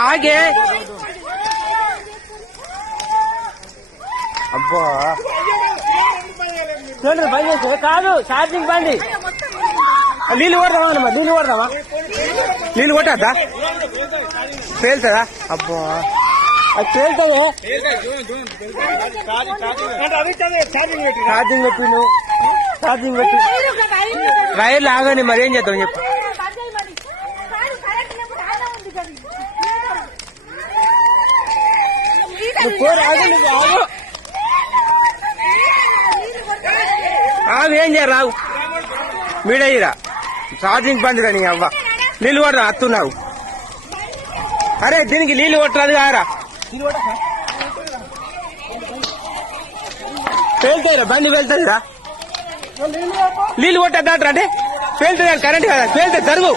ఆగే అబ్బా చూడండి బంద్ చేస్తే కాదు ఛార్జింగ్ బండి నీళ్ళు కొడదామా అన్నమా నీళ్ళు కొడదామా నీళ్ళు కొట్టద్దా పేలుతుందా అబ్బా అది పేలుతుంది ఛార్జింగ్ పెట్టి నువ్వు ఛార్జింగ్ పెట్టి వైర్లు ఆగండి మరి ఏం చేద్దాం చెప్పు ఆగు ఏం చేయరు రావు మీడయ్యిరా ఛార్జింగ్ బంద్ కానీ అవ్వ నీళ్ళు కొట్టరా అత్తున్నావు అరే దీనికి నీళ్ళు కొట్టరాదు కారా పేలుతాయిరా బండి వెళ్తుందిరా నీళ్ళు కొట్టద్దాట్రా అంటే పేలుతుంది కరెంట్ కదా పేలితే జరుగు